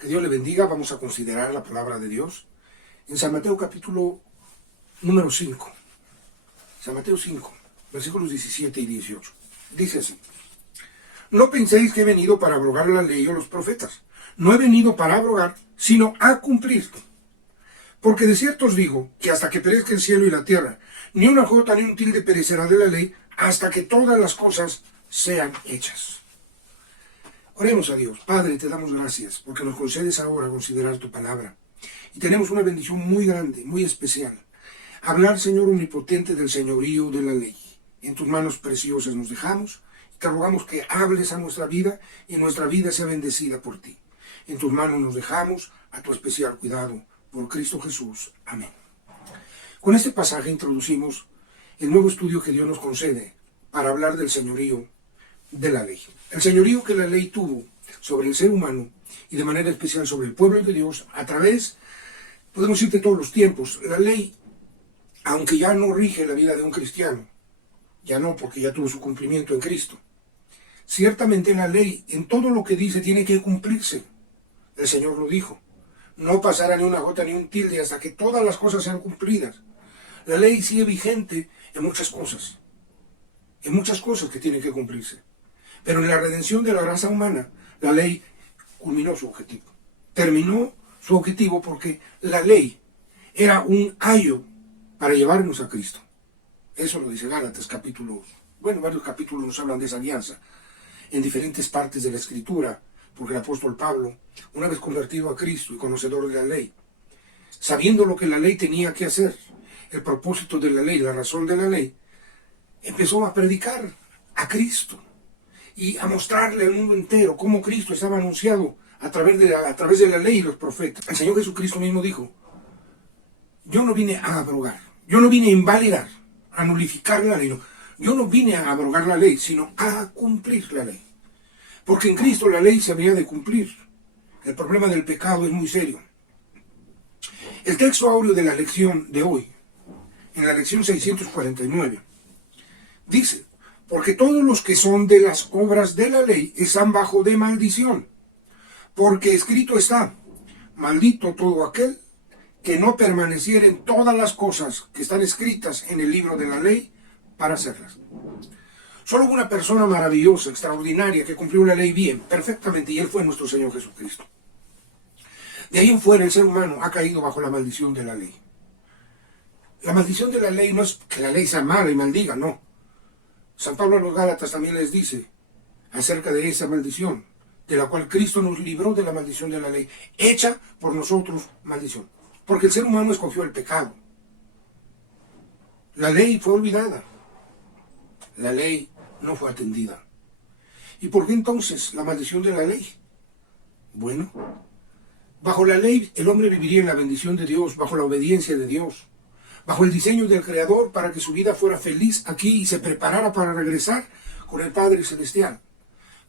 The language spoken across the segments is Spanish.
Que Dios le bendiga. Vamos a considerar la palabra de Dios en San Mateo capítulo número 5. San Mateo 5, versículos 17 y 18. Dice así: No penséis que he venido para abrogar la ley o los profetas. No he venido para abrogar, sino a cumplir. Porque de cierto os digo que hasta que perezca el cielo y la tierra, ni una jota ni un tilde perecerá de la ley, hasta que todas las cosas sean hechas. Oremos a Dios. Padre, te damos gracias porque nos concedes ahora considerar tu palabra. Y tenemos una bendición muy grande, muy especial. Hablar, Señor omnipotente, del señorío de la ley. En tus manos preciosas nos dejamos. Te rogamos que hables a nuestra vida y nuestra vida sea bendecida por ti. En tus manos nos dejamos, a tu especial cuidado, por Cristo Jesús. Amén. Con este pasaje introducimos el nuevo estudio que Dios nos concede para hablar del señorío de la ley. El señorío que la ley tuvo sobre el ser humano y de manera especial sobre el pueblo de Dios a través, podemos decir, de todos los tiempos. La ley, aunque ya no rige la vida de un cristiano, ya no, porque ya tuvo su cumplimiento en Cristo. Ciertamente la ley, en todo lo que dice, tiene que cumplirse. El Señor lo dijo. No pasará ni una jota ni un tilde hasta que todas las cosas sean cumplidas. La ley sigue vigente en muchas cosas que tienen que cumplirse. Pero en la redención de la raza humana, la ley culminó su objetivo. Terminó su objetivo porque la ley era un ayo para llevarnos a Cristo. Eso lo dice Gálatas capítulo. Varios capítulos nos hablan de esa alianza. En diferentes partes de la Escritura, porque el apóstol Pablo, una vez convertido a Cristo y conocedor de la ley, sabiendo lo que la ley tenía que hacer, el propósito de la ley, la razón de la ley, empezó a predicar a Cristo y a mostrarle al mundo entero cómo Cristo estaba anunciado a través de la ley y los profetas. El Señor Jesucristo mismo dijo: yo no vine a abrogar, yo no vine a invalidar, a nulificar la ley, no. Yo no vine a abrogar la ley, sino a cumplir la ley. Porque en Cristo la ley se había de cumplir. El problema del pecado es muy serio. El texto áureo de la lección de hoy, en la lección 649, dice: porque todos los que son de las obras de la ley están bajo de maldición. Porque escrito está: maldito todo aquel que no permaneciera en todas las cosas que están escritas en el libro de la ley para hacerlas. Solo una persona maravillosa, extraordinaria, que cumplió la ley bien, perfectamente, y Él fue nuestro Señor Jesucristo. De ahí en fuera el ser humano ha caído bajo la maldición de la ley. La maldición de la ley no es que la ley sea mala y maldiga, no. San Pablo a los Gálatas también les dice acerca de esa maldición, de la cual Cristo nos libró de la maldición de la ley, hecha por nosotros maldición. Porque el ser humano escogió el pecado. La ley fue olvidada. La ley no fue atendida. ¿Y por qué entonces la maldición de la ley? Bueno, bajo la ley el hombre viviría en la bendición de Dios, bajo la obediencia de Dios, bajo el diseño del Creador para que su vida fuera feliz aquí y se preparara para regresar con el Padre Celestial.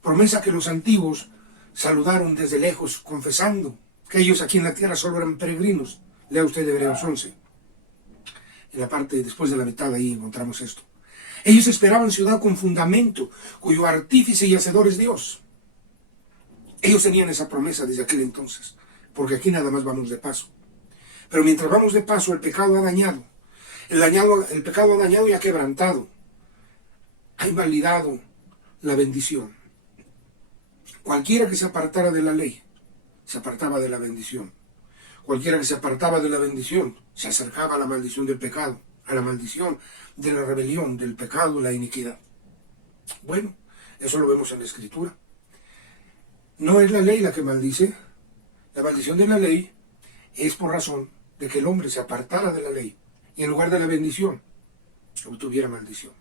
Promesa que los antiguos saludaron desde lejos, confesando que ellos aquí en la tierra solo eran peregrinos. Lea usted Hebreos 11. En la parte después de la mitad ahí encontramos esto. Ellos esperaban ciudad con fundamento, cuyo artífice y hacedor es Dios. Ellos tenían esa promesa desde aquel entonces, porque aquí nada más vamos de paso. Pero mientras vamos de paso, el pecado ha dañado. El pecado ha dañado y ha quebrantado. Ha invalidado la bendición. Cualquiera que se apartara de la ley, se apartaba de la bendición. Cualquiera que se apartaba de la bendición, se acercaba a la maldición del pecado, a la maldición de la rebelión, del pecado, la iniquidad. Bueno, eso lo vemos en la Escritura. No es la ley la que maldice. La maldición de la ley es por razón de que el hombre se apartara de la ley y en lugar de la bendición obtuviera maldición.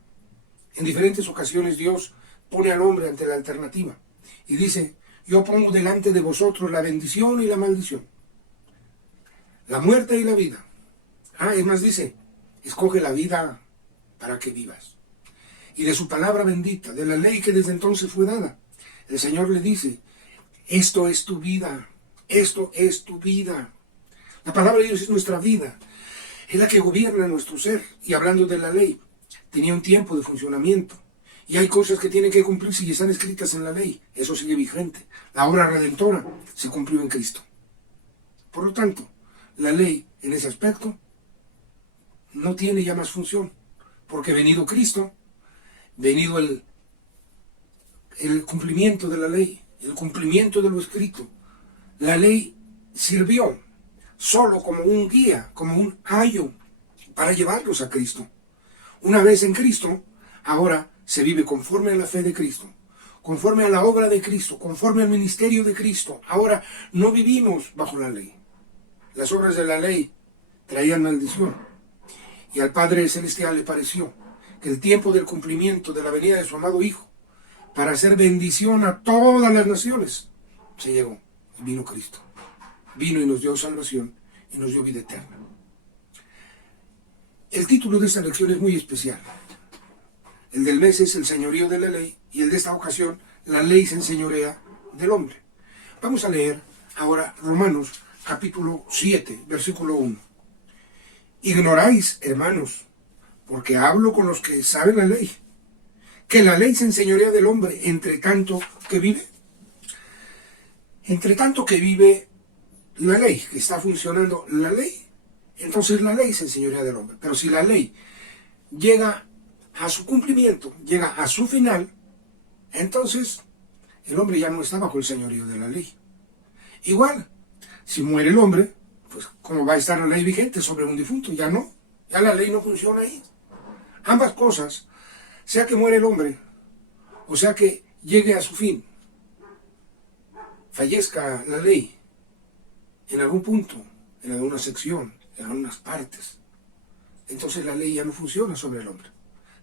En diferentes ocasiones Dios pone al hombre ante la alternativa y dice: yo pongo delante de vosotros la bendición y la maldición, la muerte y la vida. Es más, dice: escoge la vida para que vivas. Y de su palabra bendita, de la ley que desde entonces fue dada, el Señor le dice: esto es tu vida, esto es tu vida. La palabra de Dios es nuestra vida, es la que gobierna nuestro ser. Y hablando de la ley, tenía un tiempo de funcionamiento. Y hay cosas que tienen que cumplirse y están escritas en la ley. Eso sigue vigente. La obra redentora se cumplió en Cristo. Por lo tanto, la ley en ese aspecto no tiene ya más función. Porque venido Cristo, venido el cumplimiento de la ley, el cumplimiento de lo escrito, la ley sirvió solo como un guía, como un ayo para llevarlos a Cristo. Una vez en Cristo, ahora se vive conforme a la fe de Cristo, conforme a la obra de Cristo, conforme al ministerio de Cristo. Ahora no vivimos bajo la ley. Las obras de la ley traían maldición. Y al Padre Celestial le pareció que el tiempo del cumplimiento de la venida de su amado Hijo, para hacer bendición a todas las naciones, se llegó. Y vino Cristo. Vino y nos dio salvación y nos dio vida eterna. El título de esta lección es muy especial. El del mes es el señorío de la ley y el de esta ocasión, la ley se enseñorea del hombre. Vamos a leer ahora Romanos capítulo 7, versículo 1. Ignoráis, hermanos, porque hablo con los que saben la ley, que la ley se enseñorea del hombre entre tanto que vive. Entre tanto que vive la ley, que está funcionando la ley, entonces la ley se enseñorea del hombre. Pero si la ley llega a su cumplimiento, llega a su final, entonces el hombre ya no está bajo el señorío de la ley. Igual, si muere el hombre, pues ¿cómo va a estar la ley vigente sobre un difunto? Ya no, ya la ley no funciona ahí. Ambas cosas, sea que muere el hombre, o sea que llegue a su fin, fallezca la ley en algún punto, en alguna sección, en algunas partes, entonces la ley ya no funciona sobre el hombre.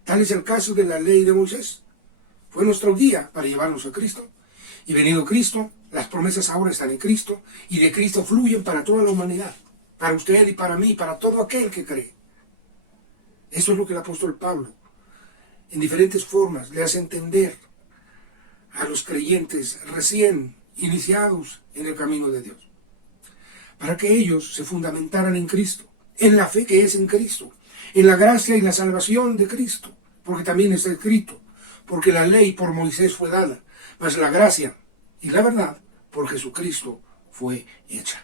Tal es el caso de la ley de Moisés. Fue nuestro guía para llevarnos a Cristo. Y venido Cristo, las promesas ahora están en Cristo y de Cristo fluyen para toda la humanidad. Para usted y para mí, para todo aquel que cree. Eso es lo que el apóstol Pablo, en diferentes formas, le hace entender a los creyentes recién iniciados en el camino de Dios. Para que ellos se fundamentaran en Cristo, en la fe que es en Cristo, en la gracia y la salvación de Cristo, porque también está escrito, porque la ley por Moisés fue dada, mas la gracia y la verdad por Jesucristo fue hecha.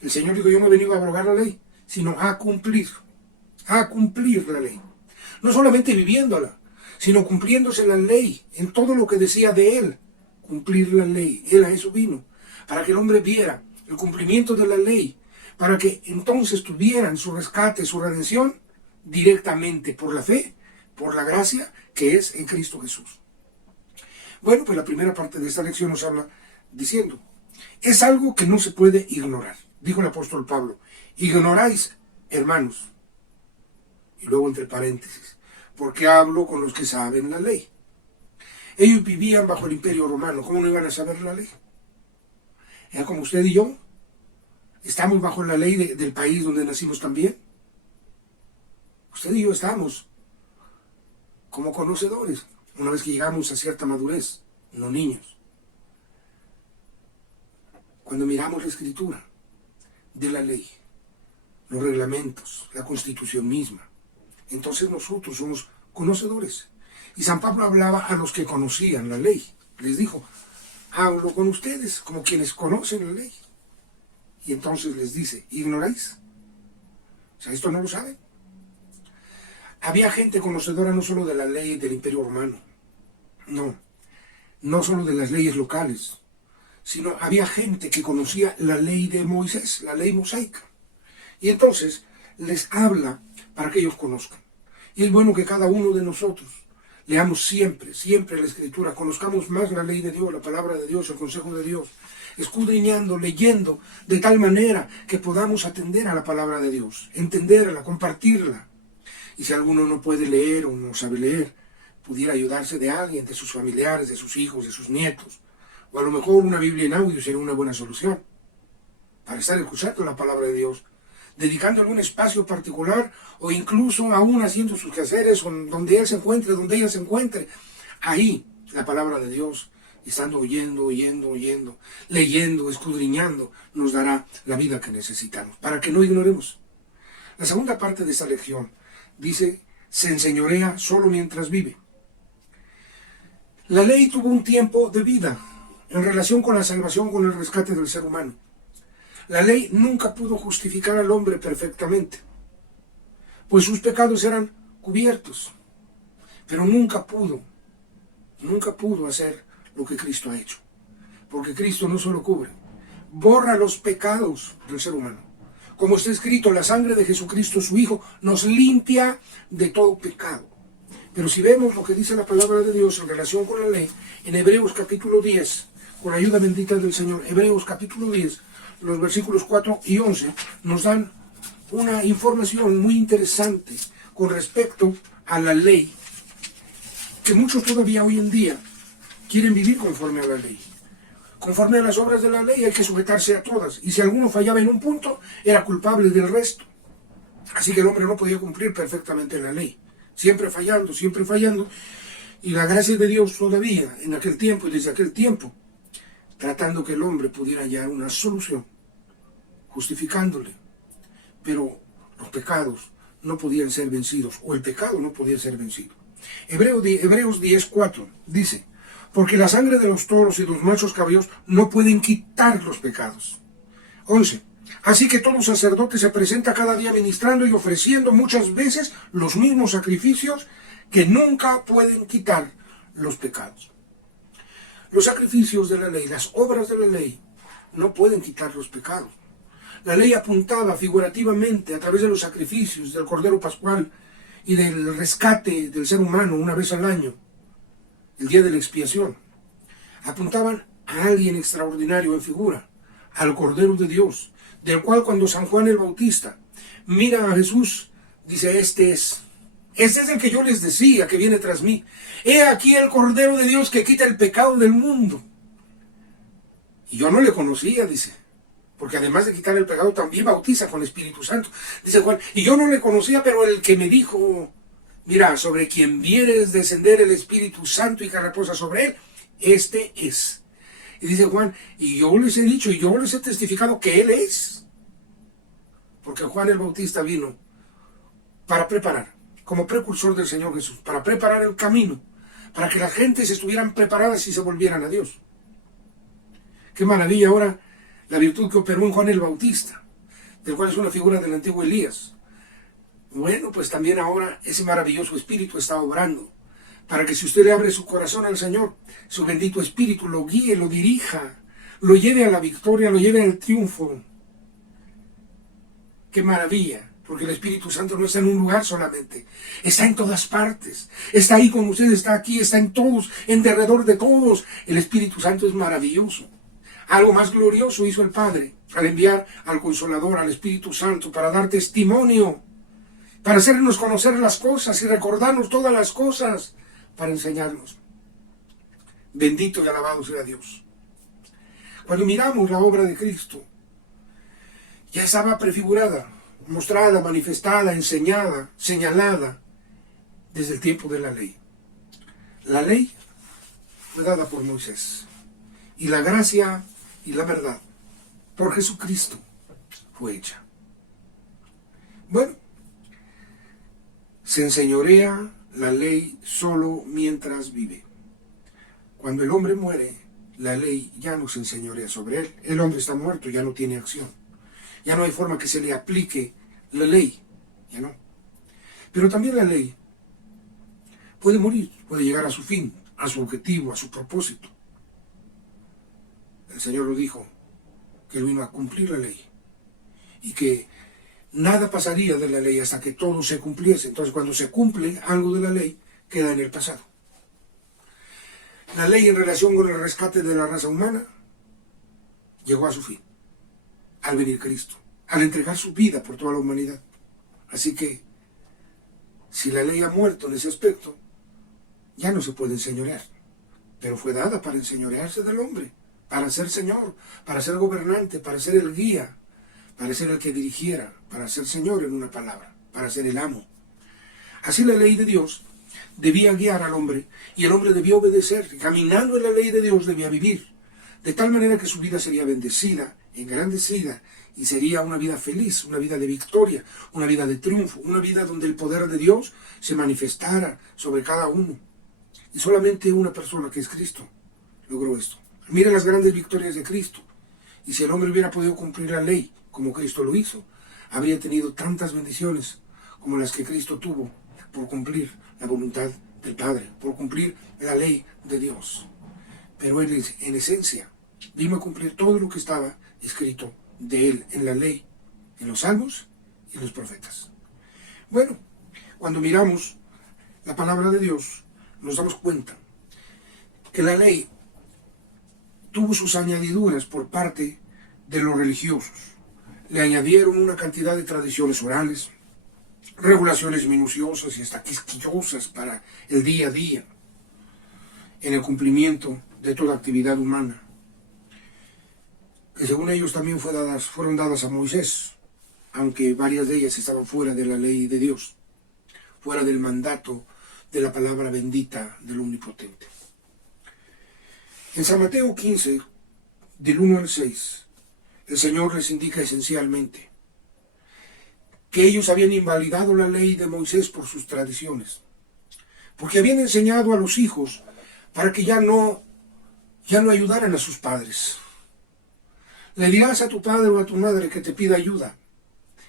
El Señor dijo, yo no he venido a abrogar la ley, sino a cumplir la ley. No solamente viviéndola, sino cumpliéndose la ley en todo lo que decía de Él, cumplir la ley. Él a eso vino, para que el hombre viera el cumplimiento de la ley, para que entonces tuvieran su rescate, su redención, directamente por la fe, por la gracia que es en Cristo Jesús. Bueno, pues la primera parte de esta lección nos habla diciendo, es algo que no se puede ignorar. Dijo el apóstol Pablo, ignoráis, hermanos. Y luego entre paréntesis, porque hablo con los que saben la ley. Ellos vivían bajo el imperio romano, ¿cómo no iban a saber la ley? ¿Era como usted y yo? ¿Estamos bajo la ley del país donde nacimos también? Usted y yo estamos como conocedores, una vez que llegamos a cierta madurez, no niños. Cuando miramos la escritura de la ley, los reglamentos, la constitución misma, entonces nosotros somos conocedores. Y San Pablo hablaba a los que conocían la ley. Les dijo, hablo con ustedes como quienes conocen la ley. Y entonces les dice, ¿ignoráis? O sea, ¿esto no lo saben? Había gente conocedora no solo de la ley del Imperio Romano, no solo de las leyes locales, sino había gente que conocía la ley de Moisés, la ley mosaica. Y entonces les habla para que ellos conozcan. Y es bueno que cada uno de nosotros leamos siempre la Escritura, conozcamos más la ley de Dios, la palabra de Dios, el consejo de Dios, escudriñando, leyendo, de tal manera que podamos atender a la palabra de Dios, entenderla, compartirla. Y si alguno no puede leer o no sabe leer, pudiera ayudarse de alguien, de sus familiares, de sus hijos, de sus nietos. O a lo mejor una Biblia en audio sería una buena solución para estar escuchando la palabra de Dios, dedicándole un espacio particular o incluso aún haciendo sus quehaceres donde él se encuentre, donde ella se encuentre. Ahí la palabra de Dios, estando oyendo, leyendo, escudriñando, nos dará la vida que necesitamos, para que no ignoremos. La segunda parte de esta lección dice, se enseñorea solo mientras vive. La ley tuvo un tiempo de vida en relación con la salvación, con el rescate del ser humano. La ley nunca pudo justificar al hombre perfectamente, pues sus pecados eran cubiertos, pero nunca pudo hacer lo que Cristo ha hecho, porque Cristo no solo cubre, borra los pecados del ser humano. Como está escrito, la sangre de Jesucristo, su Hijo, nos limpia de todo pecado. Pero si vemos lo que dice la palabra de Dios en relación con la ley, en Hebreos capítulo 10, con la ayuda bendita del Señor, Hebreos capítulo 10, los versículos 4 y 11, nos dan una información muy interesante con respecto a la ley, que muchos todavía hoy en día quieren vivir conforme a la ley. Conforme a las obras de la ley hay que sujetarse a todas, y si alguno fallaba en un punto, era culpable del resto. Así que el hombre no podía cumplir perfectamente la ley, siempre fallando, y la gracia de Dios todavía, en aquel tiempo y desde aquel tiempo, tratando que el hombre pudiera hallar una solución, justificándole. Pero los pecados no podían ser vencidos, o el pecado no podía ser vencido. Hebreos 10:4 dice: porque la sangre de los toros y de los machos cabríos no pueden quitar los pecados. 11. Así que todo sacerdote se presenta cada día ministrando y ofreciendo muchas veces los mismos sacrificios que nunca pueden quitar los pecados. Los sacrificios de la ley, las obras de la ley, no pueden quitar los pecados. La ley apuntaba figurativamente a través de los sacrificios del Cordero Pascual y del rescate del ser humano una vez al año, el día de la expiación. Apuntaban a alguien extraordinario en figura, al Cordero de Dios, del cual cuando San Juan el Bautista mira a Jesús, dice: este es el que yo les decía que viene tras mí. He aquí el Cordero de Dios que quita el pecado del mundo. Y yo no le conocía, dice, porque además de quitar el pecado también bautiza con el Espíritu Santo. Dice Juan, y yo no le conocía, pero el que me dijo: mira, sobre quien vieres descender el Espíritu Santo y que reposa sobre él, este es. Y dice Juan, y yo les he dicho, y yo les he testificado que él es. Porque Juan el Bautista vino para preparar, como precursor del Señor Jesús, para preparar el camino, para que las gentes estuvieran preparadas y se volvieran a Dios. Qué maravilla ahora la virtud que operó en Juan el Bautista, del cual es una figura del antiguo Elías. Bueno, pues también ahora ese maravilloso Espíritu está obrando, para que si usted le abre su corazón al Señor, su bendito Espíritu lo guíe, lo dirija, lo lleve a la victoria, lo lleve al triunfo. ¡Qué maravilla! Porque el Espíritu Santo no está en un lugar solamente, está en todas partes, está ahí como usted está aquí, está en todos, en derredor de todos. El Espíritu Santo es maravilloso. Algo más glorioso hizo el Padre al enviar al Consolador, al Espíritu Santo, para dar testimonio, para hacernos conocer las cosas y recordarnos todas las cosas, para enseñarnos. Bendito y alabado sea Dios. Cuando miramos la obra de Cristo, ya estaba prefigurada, mostrada, manifestada, enseñada, señalada desde el tiempo de la ley. La ley fue dada por Moisés, y la gracia y la verdad por Jesucristo fue hecha. Bueno, se enseñorea la ley solo mientras vive. Cuando el hombre muere, la ley ya no se enseñorea sobre él. El hombre está muerto, ya no tiene acción. Ya no hay forma que se le aplique la ley, ya no. Pero también la ley puede morir, puede llegar a su fin, a su objetivo, a su propósito. El Señor lo dijo, que Él vino a cumplir la ley y que nada pasaría de la ley hasta que todo se cumpliese. Entonces, cuando se cumple algo de la ley, queda en el pasado. La ley en relación con el rescate de la raza humana llegó a su fin al venir Cristo, al entregar su vida por toda la humanidad. Así que, si la ley ha muerto en ese aspecto, ya no se puede enseñorear, pero fue dada para enseñorearse del hombre, para ser Señor, para ser gobernante, para ser el guía, para ser el que dirigiera, para ser Señor en una palabra, para ser el amo. Así la ley de Dios debía guiar al hombre, y el hombre debía obedecer, y caminando en la ley de Dios debía vivir, de tal manera que su vida sería bendecida, engrandecida, y sería una vida feliz, una vida de victoria, una vida de triunfo, una vida donde el poder de Dios se manifestara sobre cada uno. Y solamente una persona, que es Cristo, logró esto. Miren las grandes victorias de Cristo. Y si el hombre hubiera podido cumplir la ley como Cristo lo hizo, habría tenido tantas bendiciones como las que Cristo tuvo por cumplir la voluntad del Padre, por cumplir la ley de Dios. Pero Él, en esencia, vino a cumplir todo lo que estaba escrito de Él en la ley, en los salmos y los profetas. Bueno, cuando miramos la palabra de Dios, nos damos cuenta que la ley tuvo sus añadiduras por parte de los religiosos. Le añadieron una cantidad de tradiciones orales, regulaciones minuciosas y hasta quisquillosas para el día a día, en el cumplimiento de toda actividad humana, que según ellos también fueron dadas a Moisés, aunque varias de ellas estaban fuera de la ley de Dios, fuera del mandato de la palabra bendita del Omnipotente. En San Mateo 15, del 1 al 6, el Señor les indica esencialmente que ellos habían invalidado la ley de Moisés por sus tradiciones, porque habían enseñado a los hijos para que ya no ayudaran a sus padres. Le dirás a tu padre o a tu madre que te pida ayuda.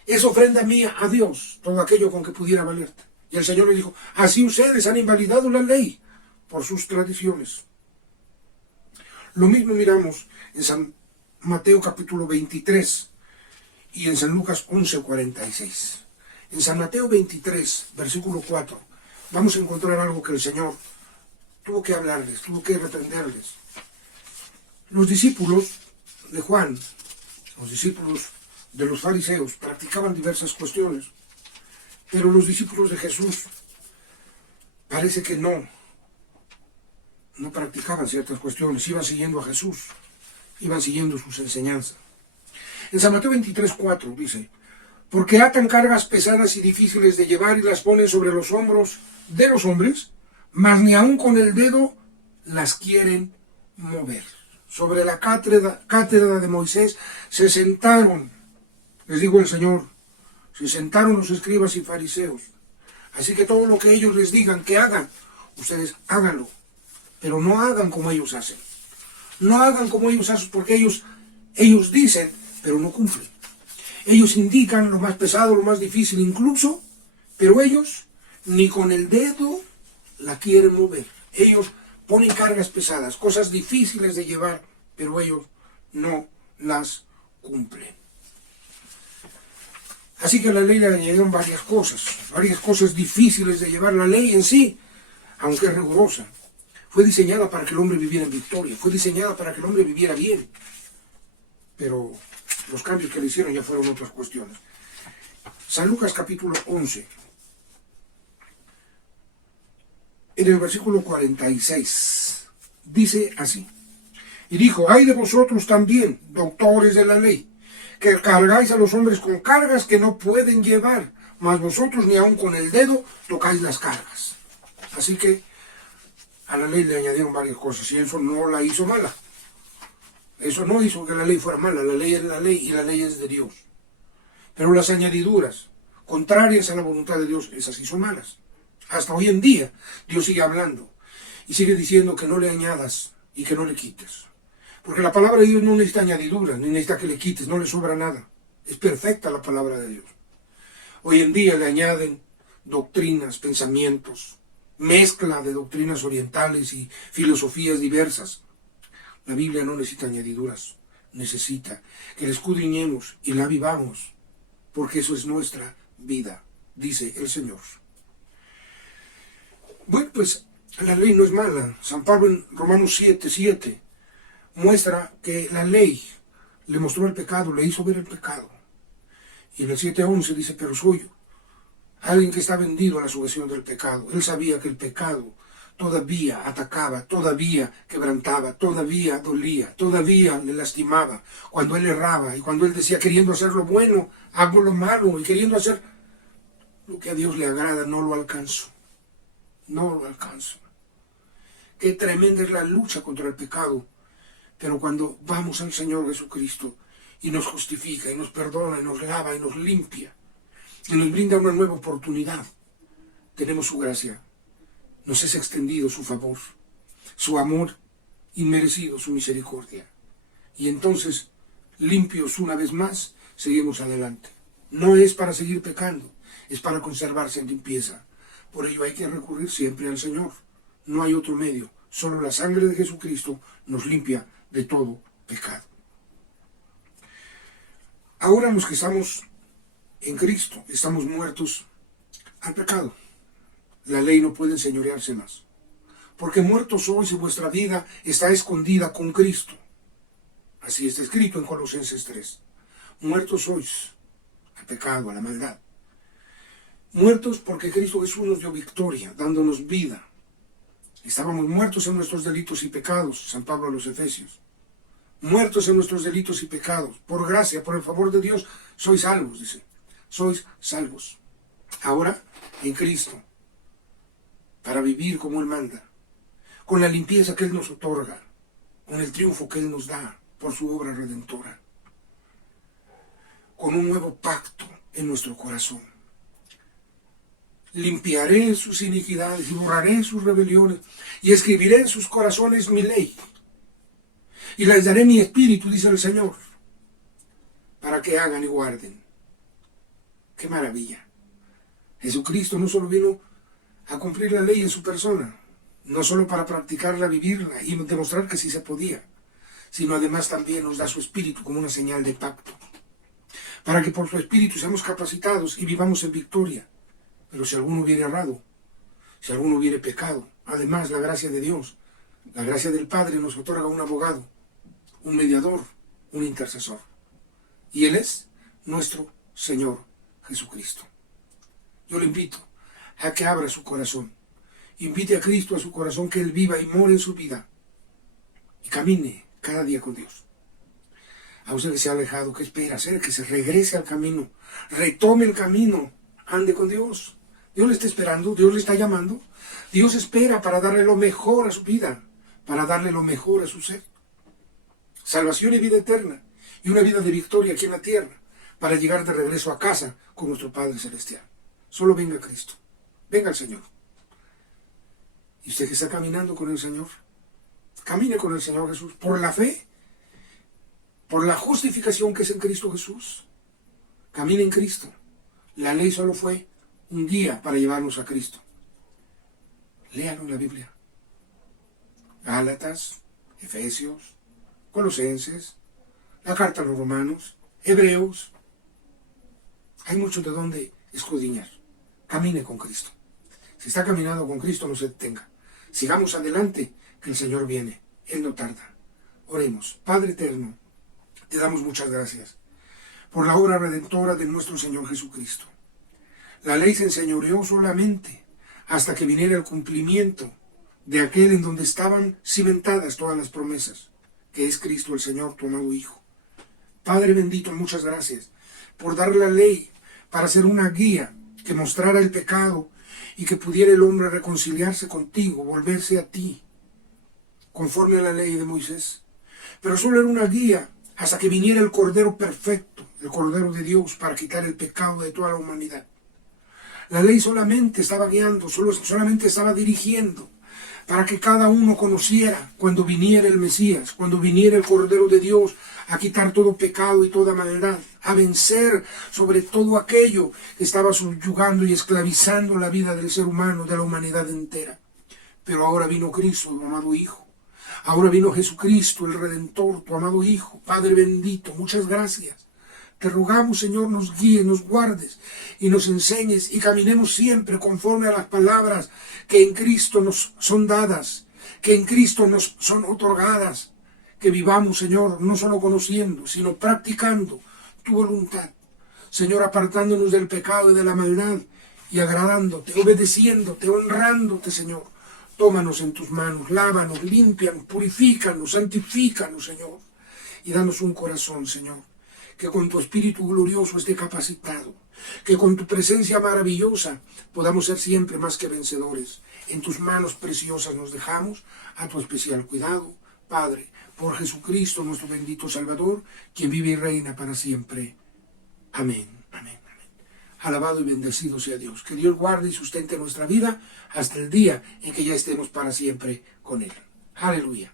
Es ofrenda mía a Dios, todo aquello con que pudiera valerte. Y el Señor les dijo, así ustedes han invalidado la ley por sus tradiciones. Lo mismo miramos en San Mateo capítulo 23 y en San Lucas 11:46. En San Mateo 23, versículo 4, vamos a encontrar algo que el Señor tuvo que hablarles, tuvo que reprenderles. Los discípulos de Juan, los discípulos de los fariseos, practicaban diversas cuestiones, pero los discípulos de Jesús parece que no practicaban ciertas cuestiones, iban siguiendo a Jesús, iban siguiendo sus enseñanzas. En San Mateo 23:4 dice, porque atan cargas pesadas y difíciles de llevar y las ponen sobre los hombros de los hombres, mas ni aun con el dedo las quieren mover. Sobre la cátedra de Moisés se sentaron, les digo el Señor, se sentaron los escribas y fariseos. Así que todo lo que ellos les digan que hagan, ustedes háganlo, pero no hagan como ellos hacen. No hagan como ellos hacen, porque ellos dicen, pero no cumplen. Ellos indican lo más pesado, lo más difícil incluso, pero ellos ni con el dedo la quieren mover. Ellos ponen cargas pesadas, cosas difíciles de llevar, pero ellos no las cumplen. Así que a la ley le añadieron varias cosas difíciles de llevar. La ley en sí, aunque es rigurosa, fue diseñada para que el hombre viviera en victoria, fue diseñada para que el hombre viviera bien. Pero los cambios que le hicieron ya fueron otras cuestiones. San Lucas capítulo 11, en el versículo 46, dice así, y dijo, ay de vosotros también, doctores de la ley, que cargáis a los hombres con cargas que no pueden llevar, mas vosotros ni aun con el dedo tocáis las cargas. Así que a la ley le añadieron varias cosas y eso no la hizo mala. Eso no hizo que la ley fuera mala. La ley es la ley y la ley es de Dios. Pero las añadiduras contrarias a la voluntad de Dios, esas sí son malas. Hasta hoy en día Dios sigue hablando y sigue diciendo que no le añadas y que no le quites. Porque la palabra de Dios no necesita añadiduras, ni necesita que le quites, no le sobra nada. Es perfecta la palabra de Dios. Hoy en día le añaden doctrinas, pensamientos, mezcla de doctrinas orientales y filosofías diversas. La Biblia no necesita añadiduras, necesita que la escudriñemos y la vivamos, porque eso es nuestra vida, dice el Señor. Bueno, pues la ley no es mala. San Pablo en Romanos 7:7 muestra que la ley le mostró el pecado, le hizo ver el pecado. Y en el 7:11 dice, pero soy alguien que está vendido a la sujeción del pecado. Él sabía que el pecado todavía atacaba, todavía quebrantaba, todavía dolía, todavía le lastimaba. Cuando él erraba y cuando él decía, queriendo hacer lo bueno, hago lo malo, y queriendo hacer lo que a Dios le agrada, no lo alcanzo. No lo alcanzo. Qué tremenda es la lucha contra el pecado. Pero cuando vamos al Señor Jesucristo y nos justifica, y nos perdona, y nos lava, y nos limpia, y nos brinda una nueva oportunidad, tenemos su gracia nos es extendido su favor, su amor inmerecido, su misericordia. Y entonces, limpios una vez más, seguimos adelante. No es para seguir pecando, es para conservarse en limpieza. Por ello hay que recurrir siempre al Señor. No hay otro medio. Solo la sangre de Jesucristo nos limpia de todo pecado. Ahora los que estamos en Cristo, estamos muertos al pecado. La ley no puede enseñorearse más. Porque muertos sois y vuestra vida está escondida con Cristo. Así está escrito en Colosenses 3. Muertos sois al pecado, a la maldad. Muertos porque Cristo Jesús nos dio victoria, dándonos vida. Estábamos muertos en nuestros delitos y pecados, San Pablo a los Efesios. Muertos en nuestros delitos y pecados. Por gracia, por el favor de Dios, sois salvos, dice. Sois salvos. Ahora, en Cristo, para vivir como Él manda, con la limpieza que Él nos otorga, con el triunfo que Él nos da por su obra redentora, con un nuevo pacto en nuestro corazón. Limpiaré sus iniquidades y borraré sus rebeliones y escribiré en sus corazones mi ley y les daré mi espíritu, dice el Señor, para que hagan y guarden. ¡Qué maravilla! Jesucristo no solo vino a cumplir la ley en su persona, no solo para practicarla, vivirla y demostrar que sí se podía, sino además también nos da su espíritu como una señal de pacto, para que por su espíritu seamos capacitados y vivamos en victoria. Pero si alguno hubiere errado, si alguno hubiere pecado, además la gracia de Dios, la gracia del Padre nos otorga un abogado, un mediador, un intercesor. Y Él es nuestro Señor Jesucristo. Yo le invito a que abra su corazón, invite a Cristo a su corazón, que Él viva y more en su vida y camine cada día con Dios. A usted que se ha alejado, ¿qué espera? Hacer que se regrese al camino, retome el camino, ande con Dios. Dios le está esperando, Dios le está llamando. Dios espera para darle lo mejor a su vida, para darle lo mejor a su ser. Salvación y vida eterna, y una vida de victoria aquí en la tierra, para llegar de regreso a casa con nuestro Padre Celestial. Solo venga Cristo, venga el Señor. Y usted que está caminando con el Señor, camine con el Señor Jesús, por la fe, por la justificación que es en Cristo Jesús. Camine en Cristo. La ley solo fue un guía para llevarnos a Cristo. Léalo en la Biblia. Gálatas, Efesios, Colosenses, la carta a los Romanos, Hebreos. Hay mucho de donde escudriñar. Camine con Cristo. Si está caminando con Cristo, no se detenga. Sigamos adelante, que el Señor viene. Él no tarda. Oremos. Padre eterno, te damos muchas gracias por la obra redentora de nuestro Señor Jesucristo. La ley se enseñoreó solamente hasta que viniera el cumplimiento de aquel en donde estaban cimentadas todas las promesas, que es Cristo el Señor, tu amado Hijo. Padre bendito, muchas gracias por dar la ley para ser una guía que mostrara el pecado y que pudiera el hombre reconciliarse contigo, volverse a ti, conforme a la ley de Moisés. Pero solo era una guía hasta que viniera el Cordero perfecto, el Cordero de Dios, para quitar el pecado de toda la humanidad. La ley solamente estaba guiando, solamente estaba dirigiendo, para que cada uno conociera cuando viniera el Mesías, cuando viniera el Cordero de Dios, a quitar todo pecado y toda maldad, a vencer sobre todo aquello que estaba subyugando y esclavizando la vida del ser humano, de la humanidad entera. Pero ahora vino Cristo, tu amado Hijo. Ahora vino Jesucristo, el Redentor, tu amado Hijo. Padre bendito, muchas gracias. Te rogamos, Señor, nos guíes, nos guardes y nos enseñes y caminemos siempre conforme a las palabras que en Cristo nos son dadas, que en Cristo nos son otorgadas. Que vivamos, Señor, no solo conociendo, sino practicando tu voluntad. Señor, apartándonos del pecado y de la maldad y agradándote, obedeciéndote, honrándote, Señor. Tómanos en tus manos, lávanos, límpianos, purifícanos, santifícanos, Señor. Y danos un corazón, Señor, que con tu Espíritu glorioso esté capacitado, que con tu presencia maravillosa podamos ser siempre más que vencedores. En tus manos preciosas nos dejamos, a tu especial cuidado, Padre, por Jesucristo nuestro bendito Salvador, quien vive y reina para siempre. Amén, amén, amén. Alabado y bendecido sea Dios. Que Dios guarde y sustente nuestra vida hasta el día en que ya estemos para siempre con Él. Aleluya.